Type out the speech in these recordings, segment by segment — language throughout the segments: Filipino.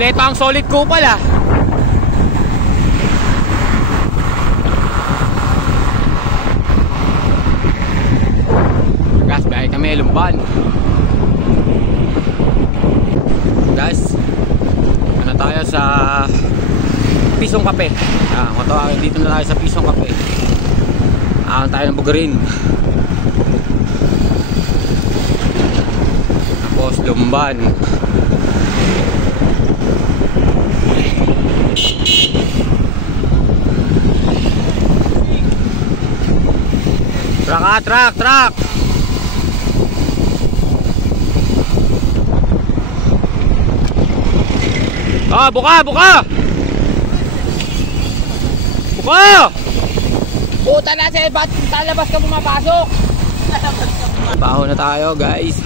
Kompleto ang solid kupal ah. Guys, biyahe kami Lumban. Guys, ano tayo sa Pisong Cafe. Dito na tayo sa Pisong Cafe. Tayo ng Bugarin. Tapos Lumban. Truck. Buka! Puta na siya, ba't talabas ka pumapasok? Baho na tayo guys.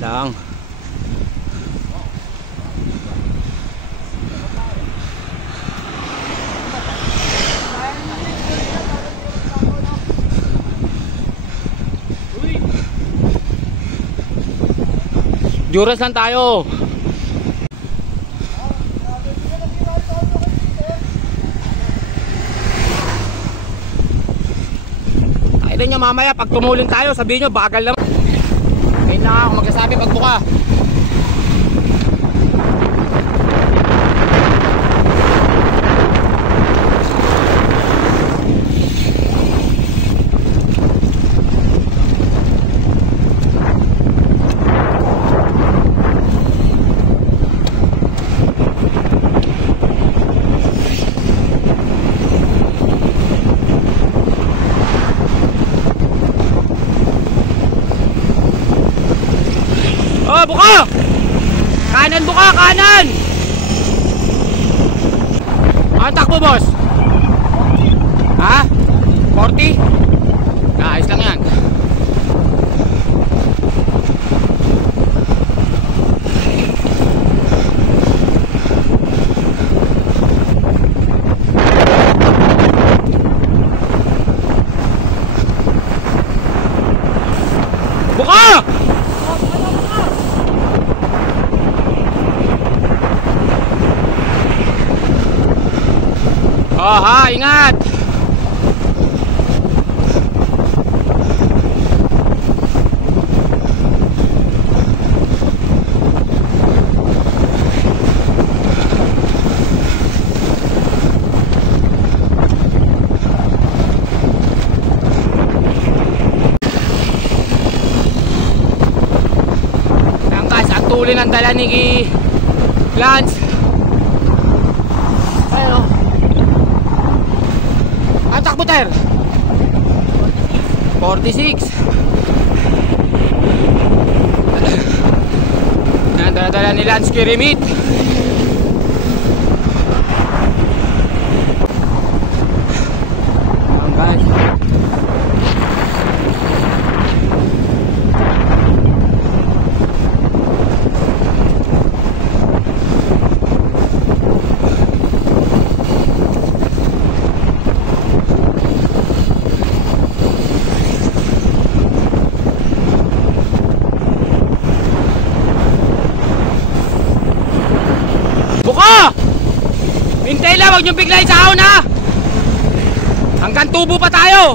Lang. Juras lang tayo. Ayun nyo mamaya pag tumulong tayo sabihin nyo bagal naman. Ngayon lang ako magsasabi pag buka. Buka! Kanan buka, kanan! Ang takbo boss? Ha? 40? Ayos lang yan. Buka! Ingat! Langkas, ang tuloy ng dala ni Lance. Ayun. Ang takbo tayo 46. Dala ni Lance Kirimit. Guys, hintay lang, huwag niyong bigla isahon ha. Hanggang tubo pa tayo.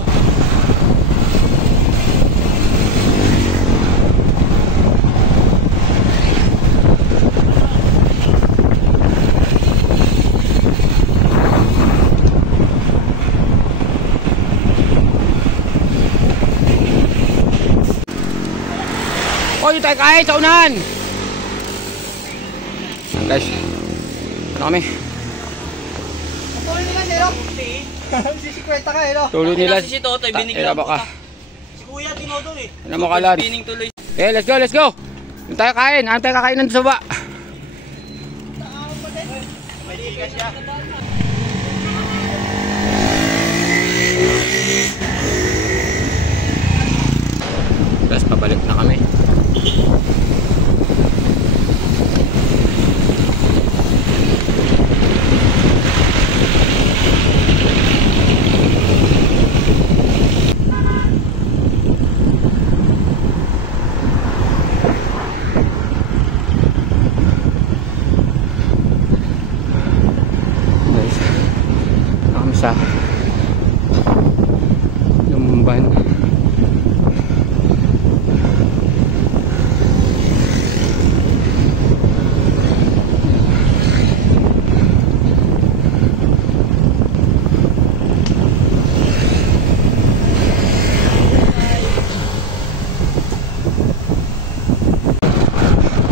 O, yung tayo kahit sa unahan. Guys, Ano kami? Tuloy nila sa'yo. Sisikwenta ka no? Tuloy nila. Si Totoy, binigyan baka. Si Kuya, tinodo eh. Ano mo kalan? Pining tuloy. Eh, let's go, let's go. Yung tayo kain. Ano tayo kakain ng suba? May liga siya. Tapos pabalik na kami. Guys, kami sa Lumban.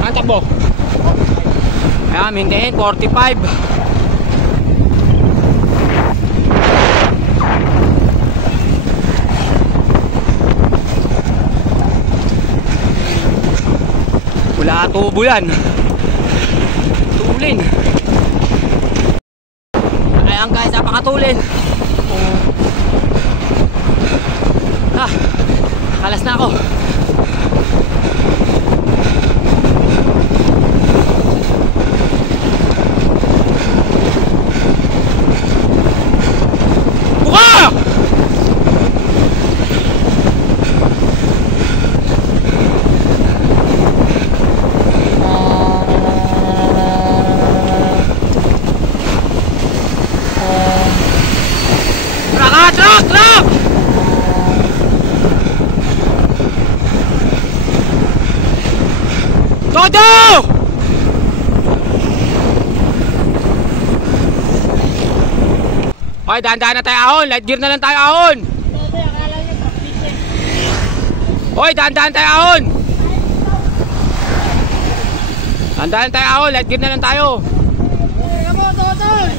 Ang takbo. Ayan, maintain 45. Wala tubo yan. Tulin. Ayan guys, napakatulin. Kalas na ako. Buka! Truck! Todo! Hoy, dahan-dahan na tayo ahon. Light gear na lang tayo ahon. Hoy, dahan-dahan tayo ahon. Dahan-dahan tayo ahon. Light gear na lang tayo.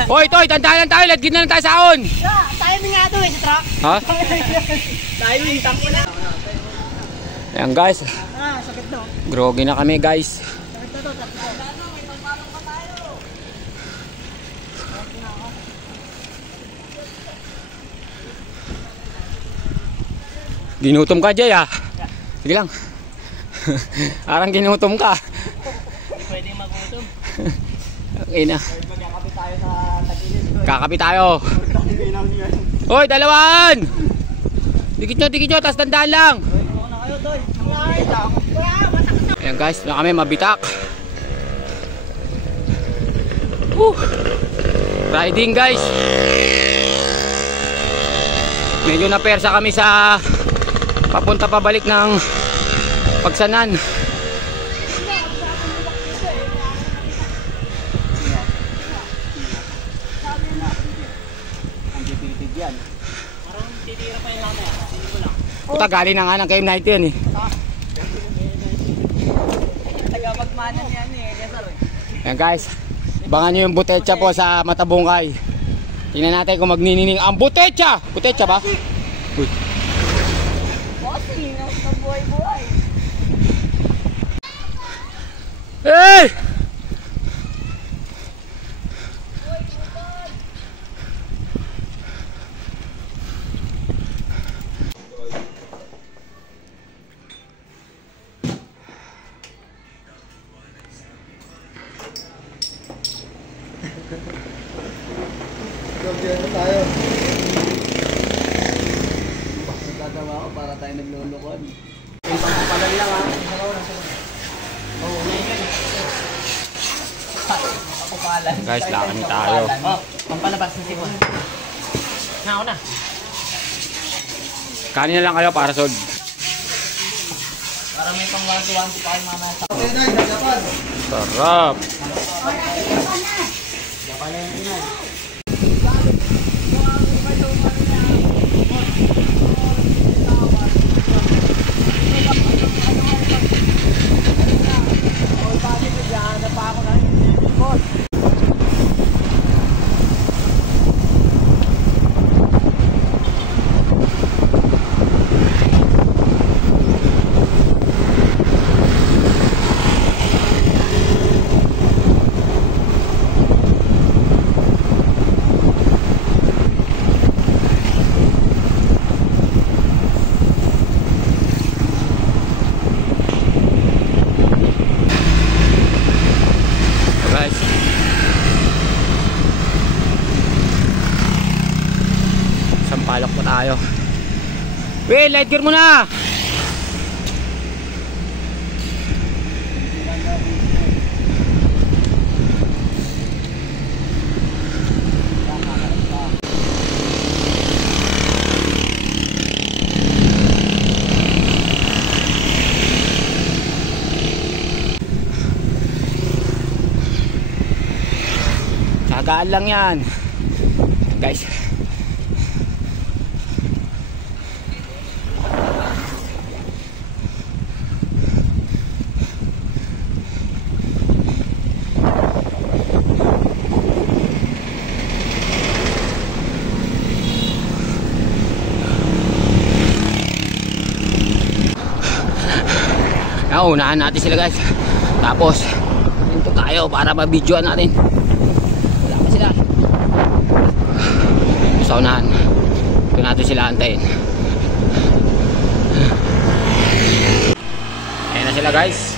Hoy, Toy, dahan-dahan lang tayo. Light gear na lang tayo sa ahon. Timing nga ito sa truck. Ha? Timing, tampo na. Ayan guys. Sakit no. Groggy na kami guys. Sakit na to, sakit na. Ginutom ka, Jay, ah. Sige lang. Parang ginutom ka. Pwede magutom. Okay na. Magkakapit tayo sa tagilid. Kakapit tayo. Hoy, dalawan! Dikit nyo, tas dandaan lang. Ayan guys, na kami mabitak. Riding guys. Medyo napersa kami sa papunta pabalik ng Pagsanan. Puta, galing na nga ng KM90 yan eh. Tagapagmanan yan eh. Ayan guys, abangan nyo yung butetsa po sa Matabungkay. Tingnan natin kung magninining ang butetsa. Butetsa ba? Uy. Bossing, buhay-buhay. Hey! Tayo. Gagawa ko para tayo naglulukod. Papadali lang ha. Papapalan. Guys, lakad tayo. Oh, pampalabas na sipon. Nako na. Kanin na lang kayo para sod. Para may pang 1-1 pa kayo mga nasa. Okay na, Japan. Sarap. Japan na yun yan. Wait, light gear muna. Tsagaan lang yan, guys. Unahan natin sila, guys. Tapos dito tayo para ma-videoan natin. Wala pa sila sa unahan. Ito natin sila antayin. Ayan na sila, guys.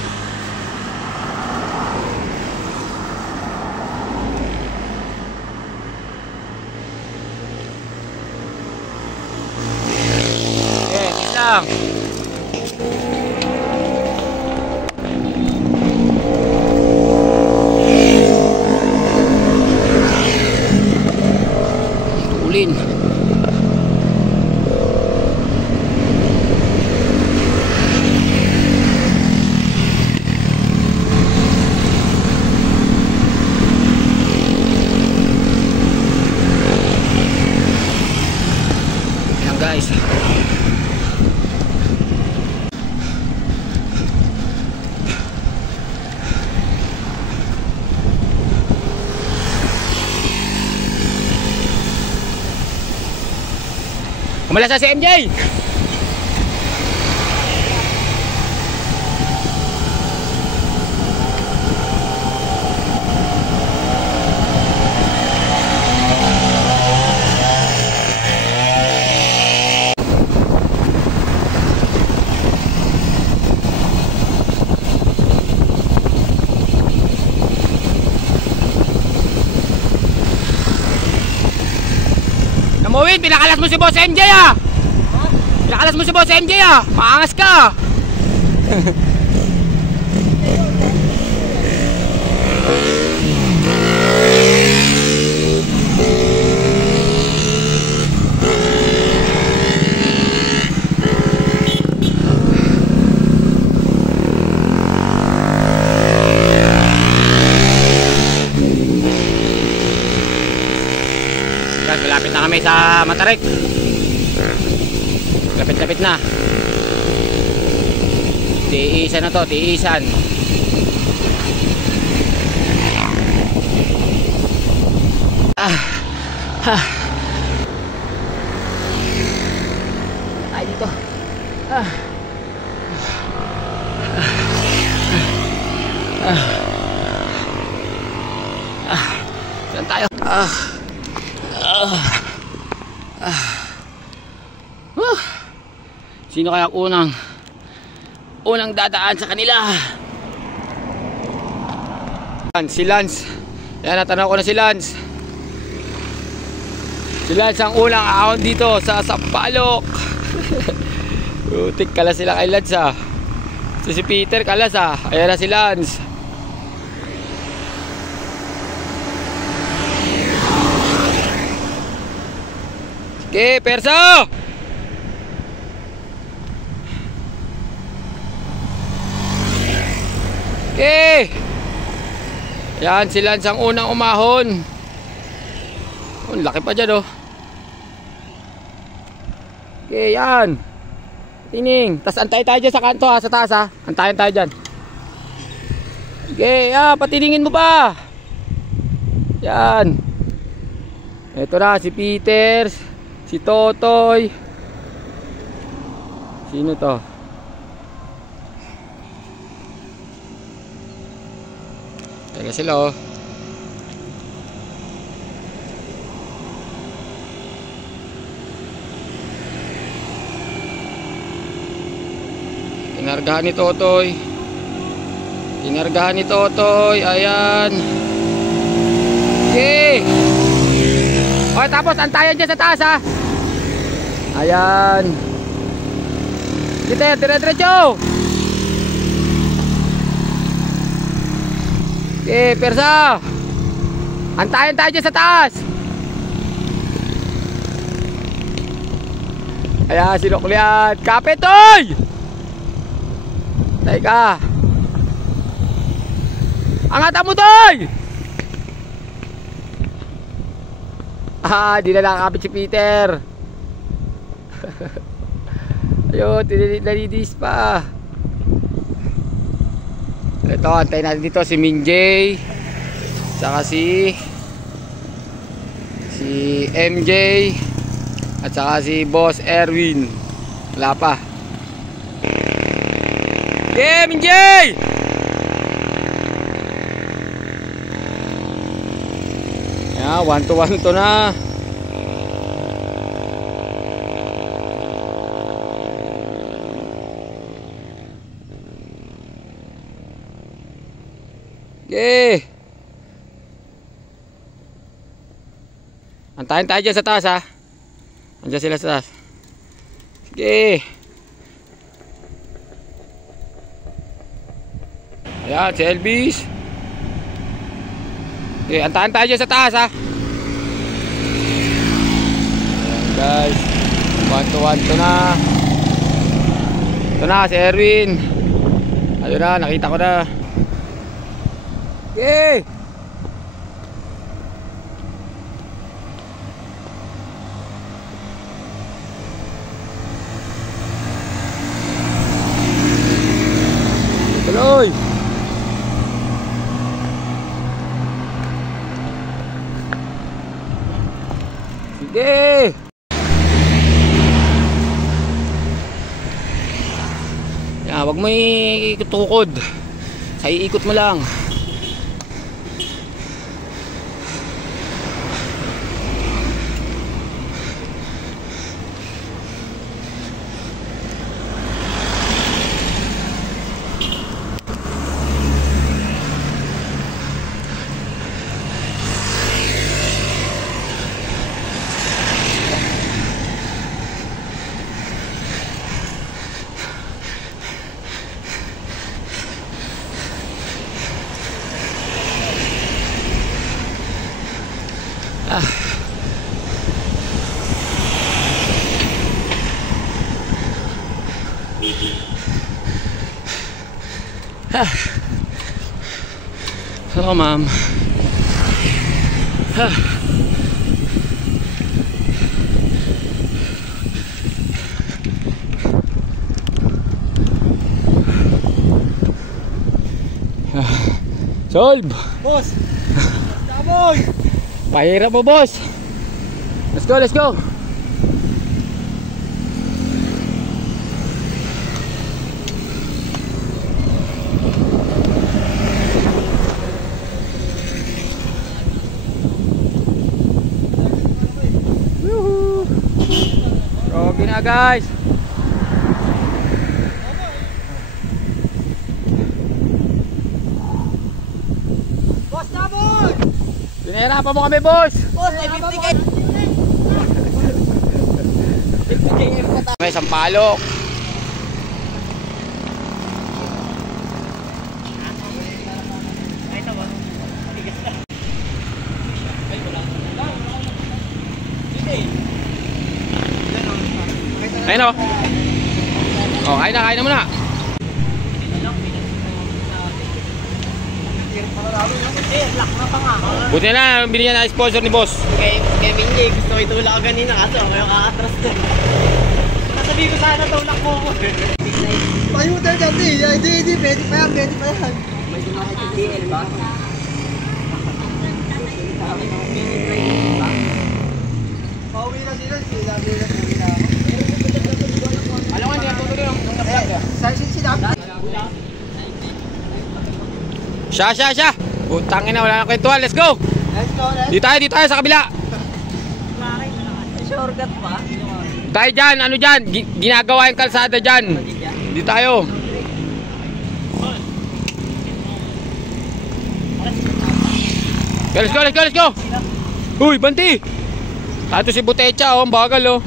Okay, kiss lang. Tulin. Ayan, guys. Umalas na si MJ. Namuwin, pinakalas mo si Boss MJ ah. Pinakalas mo si Boss MJ ah. Maangas ka. Malapit na kami sa Matarik. Lapit-lapit na. Tiisan na to, tiisan. Ay, dito. Saan tayo? Sino kaya unang dadaan sa kanila? Si Lance. Yan, natanaw ko na si Lance. Si Lance ang unang ahon dito sa Sampaloc. Utik, kalas sila kay Lance ah. Si Peter kalas ah. Ayan na si Lance. Sige, Perso! Okay. Yan, si Lance ang unang umahon. Oh, laki pa dyan oh. Okay, yan. Tining. Tapos antay tayo dyan sa kanto ha, sa taas ha. Antayin tayo dyan. Okay, patiningin mo pa. Yan. Ito na, si Peter, si Totoy. Sino to? Teka sila oh. Kinargahan ni Totoy. Kinargahan ni Totoy. Ayan. Okay. Okay, tapos antayan dyan sa taas ha. Ayan. Peter, dire-diretso. Okay, persa. Antayin tayo dyan sa taas. Ayan, sinuklian. Kapit, oy! Teka. Angatan mo, toy! Di na nakakapit si Peter. Ayun, tinilidis pa. Ito, antayin natin dito si Minjay. Saka si MJ. At saka si Boss Erwin. Wala pa. Okay, Minjay! Ayan, 1 to 1 to na. Okay. Antayin tayo dyan sa taas, ha. Andiyan sila sa taas. Sige. Ayan, si Elvis. Okay, antayin tayo dyan sa taas, ha. Ayan, guys. 1 to 1 to na. Ito na, si Erwin. Ayun na, nakita ko na. Okay. Tuloy. Sige. Yan, wag mo ikutukod. Sa iikot mo lang. Hello, ma'am. Solve. Boss! Tamoy! Pahirap mo, boss. Let's go, let's go. Okay na, guys. Boss Tamoy! Pinahirapan mo kami, boss. Boss, ay 50K! 50K pa tayo. May sampalok. Ayun o. Oh, kain na muna. Buti na, binigyan na sponsor ni boss. Kay Minjay, gusto ko itulak ka kanina kaso ako yung kakatras ko. Nasabi ko sana tulak mo ako. Tayo mo tayo dyan, hindi, pwede pa yan. May sumakit yung DL ba? Pauwi na sila, sinabi na ako. Alam nga, hindi ang tutuloy yung Sinabi. Siya. Butangin na, wala na kwentuhan. Let's go. Let's go, Dito tayo sa kabila. Shortcut pa? Tayo dyan, ano dyan? Ginagawa yung kalsada dyan. Dito tayo. Let's go. Uy, banti. Tato si Butecha, oh, ang bagal, oh.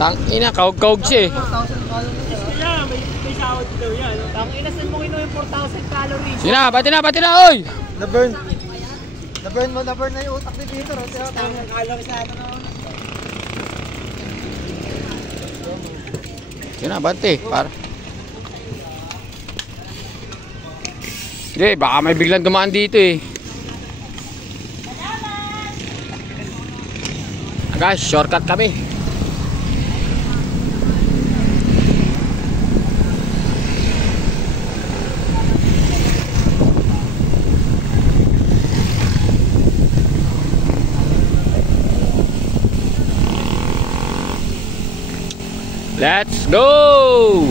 Tangina, kaug-kaug siya eh. 4,000 calories. Yeah, may sahod daw yan. Ang inasan mo kinuha yung 4,000 calories. Sige na, bati na, oy! Na-burn. Na-burn na yung utak ni Peter. Calories na ito. Sige na, bati. Para. Hindi, baka may biglang dumaan dito eh. Guys, shortcut kami. Let's go!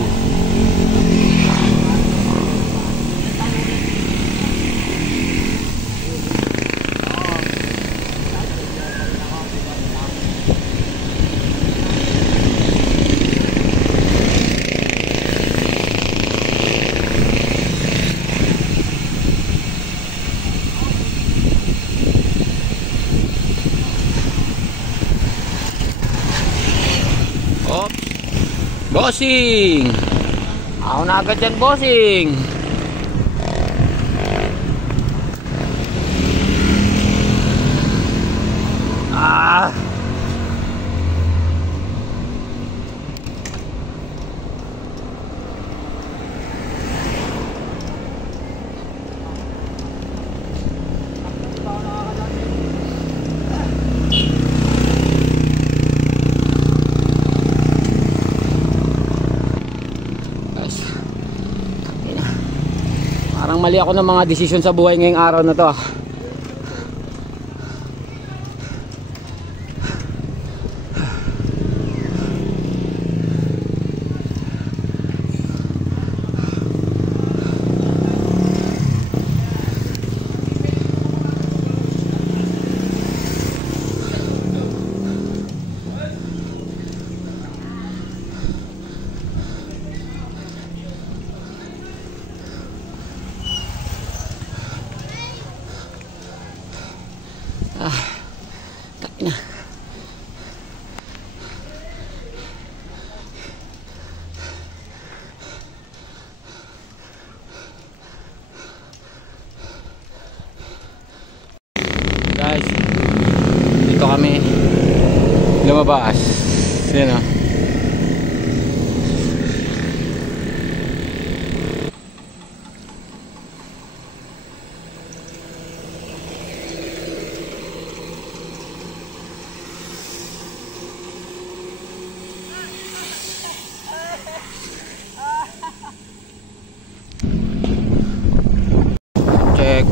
Oops. Bossing! Ako na agad yan, bossing! Ah! Parang mali ako ng mga desisyon sa buhay ngayong araw na to. Takina. Guys, dito kami lumabas. Yan o. Check.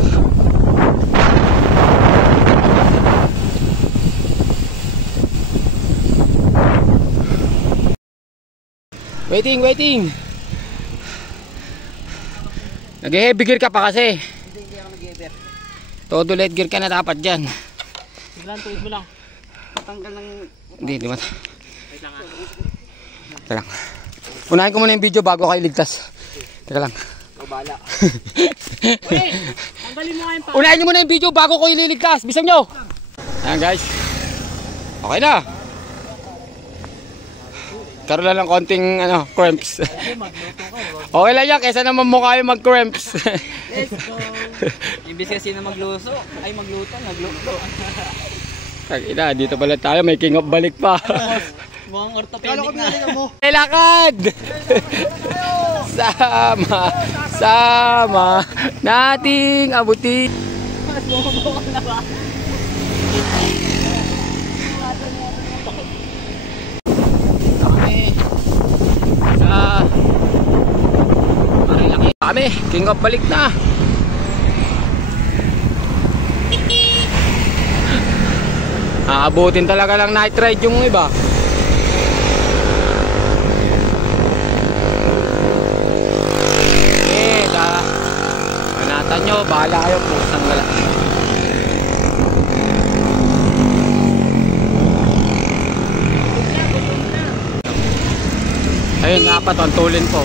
Waiting. Nag-heavy gear ka pa kasi. Hindi ako nag-gear. Todo lead gear ka na dapat dyan. Tuwid mo lang. Patanggal ng... Hindi, di ba? Wait lang ha. Teka lang. Unahin ko muna yung video bago kayo ligtas. Teka lang. O bala. Wait! Tanggalin mo nga yung Unahin nyo muna yung video bago ko ililigtas. Bisan nyo. Ayan guys. Okay na. Karoon lang ng konting cramps. Okay lang yan. Kesa naman mukha yung mag-cramps. Let's go! Imbis kasi na magluto, nagluto. Tagina, dito pala tayo. May king of balik pa. Mukhang orthopedic na. May lakad! Sama nating abutin. Bumubukan na ba? Kami, king of balik na. Aabutin talaga lang night ride yung iba. Panatan nyo, bahala kayo, pustang wala. Ayun, apat, tulin po.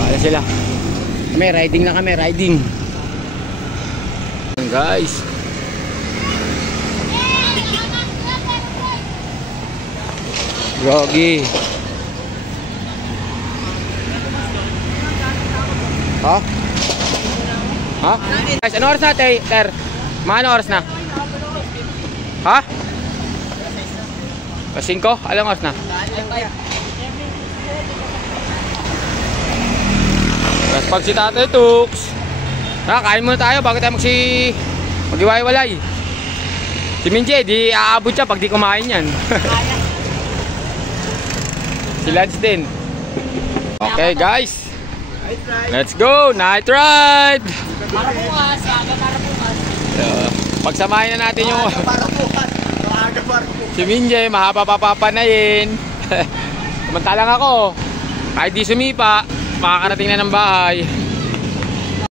Bahala sila. Kami, riding na kami, riding. guys. Gogi. Ha? Ha? Guys, ano oras na, Ter? Mga ano oras na? Ha? Pas 5? Alang oras na? Tapos pag si Tatay Tux, kain muna tayo bago tayo mag-iwalay. Si Minje, di aabot siya pag di kumain yan. Si Lance din. Okay guys, let's go! Night ride! Para bukas, aga para bukas. Pagsamahin na natin yung Para bukas. Maaga para bukas. si Minje, mahaba pa papanayin. Samantalang ako, kahit di sumipa, makakarating na ng bahay.